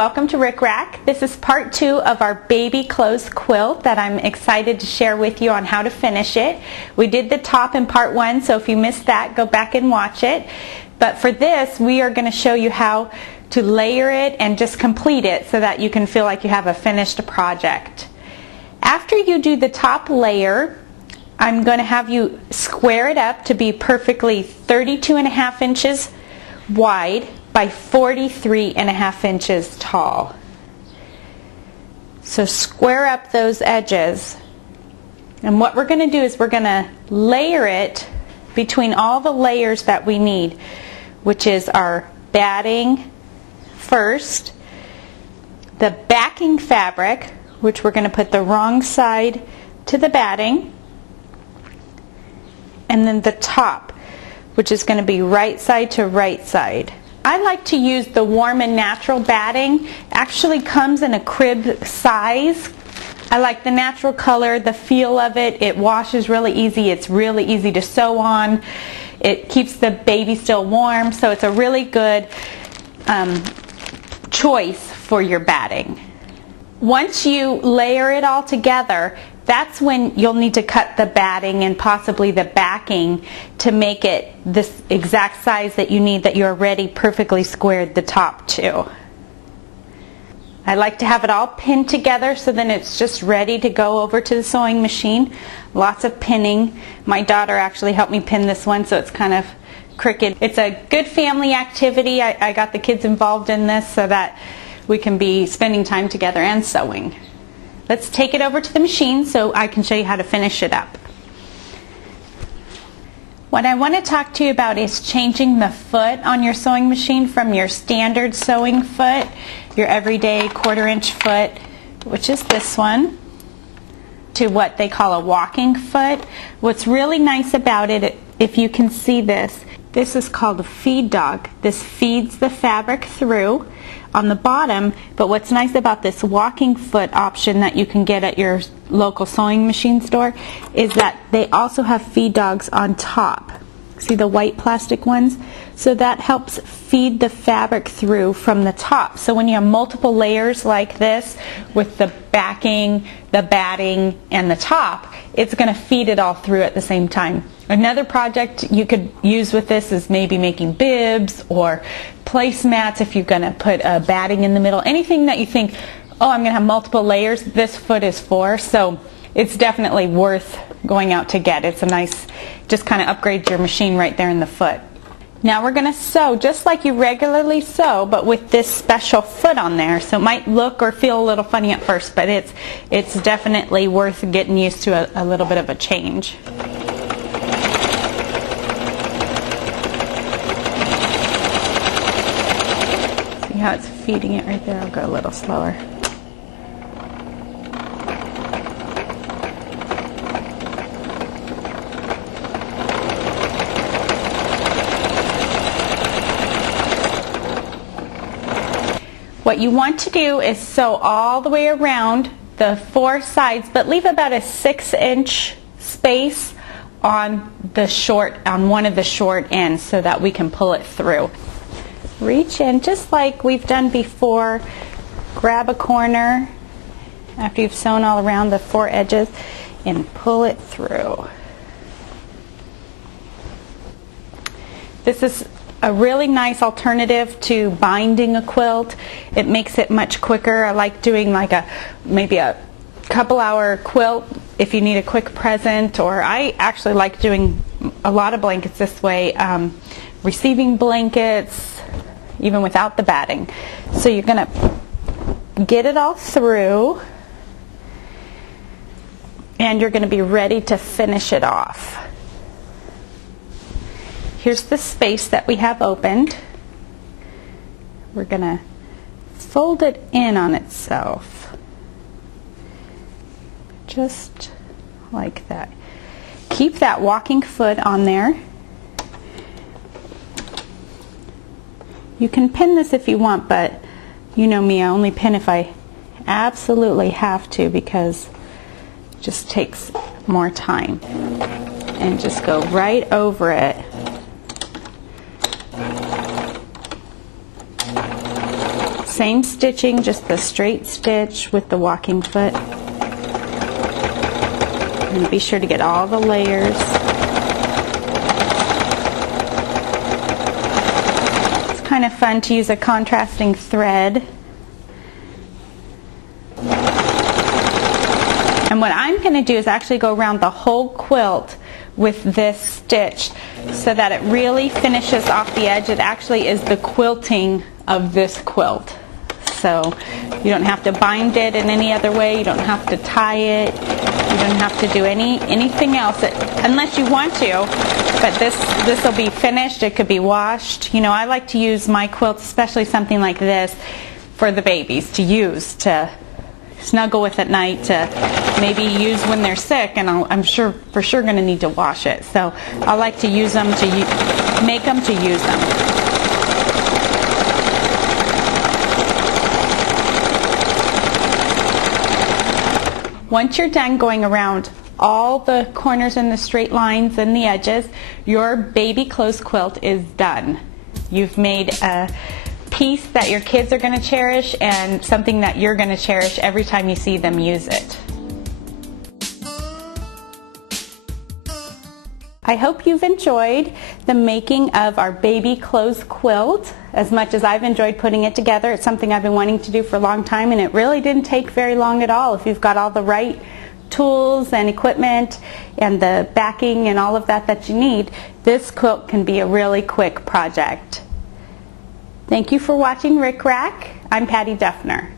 welcome to Rick Rack. This is part 2 of our baby clothes quilt that I'm excited to share with you on how to finish it. We did the top in part 1, so if you missed that, go back and watch it. But for this, we are going to show you how to layer it and just complete it so that you can feel like you have a finished project. After you do the top layer, I'm going to have you square it up to be perfectly 32.5 inches wide by 43.5 inches tall. So square up those edges. And what we're going to do is we're going to layer it between all the layers that we need, which is our batting first, the backing fabric, which we're going to put the wrong side to the batting, and then the top, which is going to be right side to right side. I like to use the warm and natural batting. Actually comes in a crib size. I like the natural color, the feel of it. It washes really easy. It's really easy to sew on. It keeps the baby still warm, so it's a really good choice for your batting. Once you layer it all together, that's when you'll need to cut the batting and possibly the backing to make it this exact size that you need, that you're already perfectly squared the top to. I like to have it all pinned together so then it's just ready to go over to the sewing machine. Lots of pinning. My daughter actually helped me pin this one, so it's kind of crooked. It's a good family activity. I got the kids involved in this so that we can be spending time together and sewing. Let's take it over to the machine so I can show you how to finish it up. What I want to talk to you about is changing the foot on your sewing machine from your standard sewing foot, your everyday 1/4 inch foot, which is this one, to what they call a walking foot. What's really nice about it, if you can see this is called a feed dog. This feeds the fabric through on the bottom, but what's nice about this walking foot option that you can get at your local sewing machine store is that they also have feed dogs on top. See the white plastic ones? So that helps feed the fabric through from the top. So when you have multiple layers like this with the backing, the batting, and the top, it's going to feed it all through at the same time. Another project you could use with this is maybe making bibs or placemats if you're going to put a batting in the middle. Anything that you think, oh, I'm going to have multiple layers, this foot is for. So it's definitely worth going out to get. It's a nice, just kind of upgrade your machine right there in the foot. Now we're going to sew just like you regularly sew, but with this special foot on there. So it might look or feel a little funny at first, but it's definitely worth getting used to a little bit of a change. See how it's feeding it right there? I'll go a little slower. What you want to do is sew all the way around the 4 sides, but leave about a 6-inch space on one of the short ends so that we can pull it through. Reach in just like we've done before. Grab a corner after you've sewn all around the 4 edges and pull it through. This is a really nice alternative to binding a quilt. It makes it much quicker. I like doing like maybe a couple-hour quilt if you need a quick present, or I actually like doing a lot of blankets this way, receiving blankets even without the batting. So you're going to get it all through and you're going to be ready to finish it off. Here's the space that we have opened. We're going to fold it in on itself. Just like that. Keep that walking foot on there. You can pin this if you want, but you know me, I only pin if I absolutely have to because it just takes more time. And just go right over it. Same stitching, just the straight stitch with the walking foot. And be sure to get all the layers. It's kind of fun to use a contrasting thread. And what I'm going to do is actually go around the whole quilt with this stitch so that it really finishes off the edge. It actually is the quilting of this quilt. So you don't have to bind it in any other way. You don't have to tie it. You don't have to do anything else unless you want to. But this will be finished. It could be washed. You know, I like to use my quilts, especially something like this, for the babies to use to snuggle with at night, to maybe use when they're sick, and I'm for sure going to need to wash it. So I like to use them to make them to use them. Once you're done going around all the corners and the straight lines and the edges, your baby clothes quilt is done. You've made a piece that your kids are going to cherish and something that you're going to cherish every time you see them use it. I hope you've enjoyed the making of our baby clothes quilt as much as I've enjoyed putting it together. It's something I've been wanting to do for a long time, and it really didn't take very long at all if you've got all the right tools and equipment and the backing and all of that you need. This quilt can be a really quick project. Thank you for watching Rick Rack. I'm Pattye Duffner.